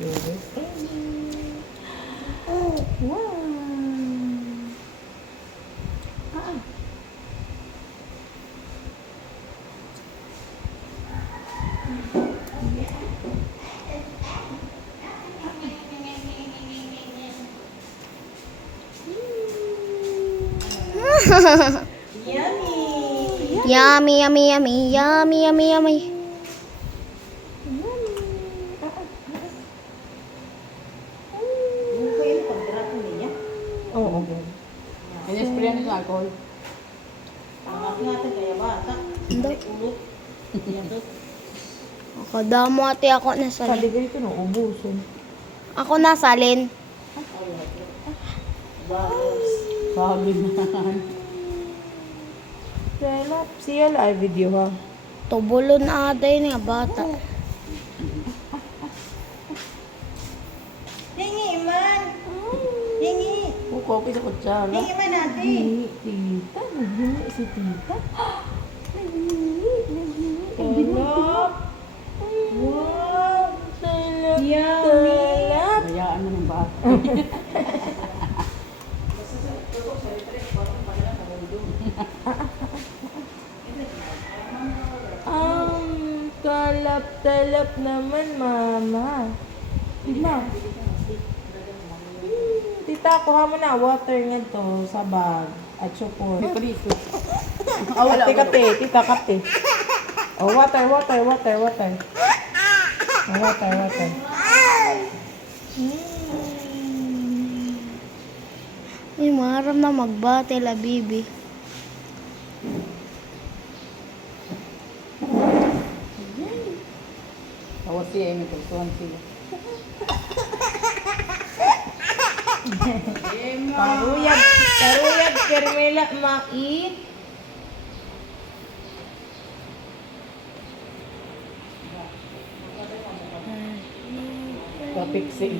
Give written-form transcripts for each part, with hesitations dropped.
Wow. Yummy, yummy, yummy, yummy, yummy, yummy. Oo. Ini-spray na sa alcohol. Ako damo ate ako nasalin. Kaligay ito no, ubusin. Ako nasalin. Sabi na. Kaya siya live video ha. Tubulon na aday nga bata. Hingi man. Hingi. Kopi sa kutsara. Hingi man natin. Hingi, tita. Naghingi si tita. Naghingi. Tulog. Wow. Talap. Yummy. Hayaan mo ng bata. Talap naman, mama. Tignan. Tita, kuha mo na water nga to sa bag at support. Hindi pa dito. Kate, kate, tita, kate. Oh, water. Oh, water. Ay, maram na magbate la bibi. Tawas siya, may pagsuhan siya. Karuyag, Carmela, mait. Kapiksi.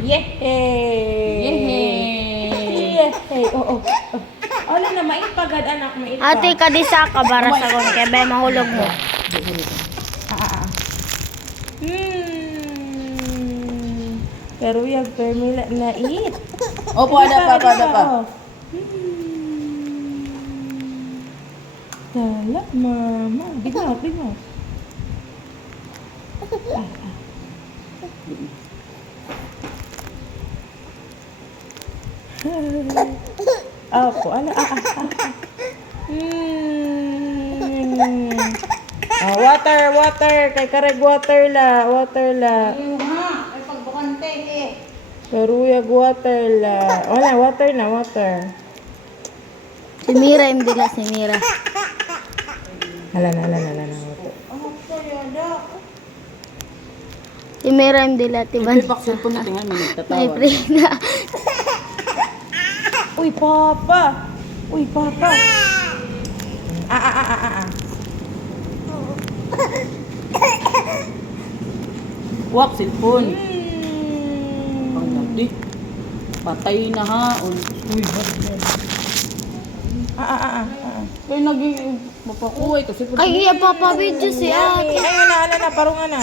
Yehey! Oo. Wala na, maipagad anak, maipag. Ate kadisa ka bara sa kon kay bay mahulog mo. Karuyag, Carmela, nait. Opo, ada pa. Talak, mama. Bigla. Opo, ala. Water. Kay kareg water la. Ay pagbukante eh. Karuyag water la. Wala, water na. Si Mira imdila si Mira. Hala na. Water. Si Mira imdila ti Ito ban. yung baksil po natin nga, may May nagtatawag. pre na. Uy, papa. Wak, silpon. Ang nagdi. Patay na ha. Uy, Kaya naging mapakuhay kasi Ay, iya papa video si ate. Ayun na, parungan na.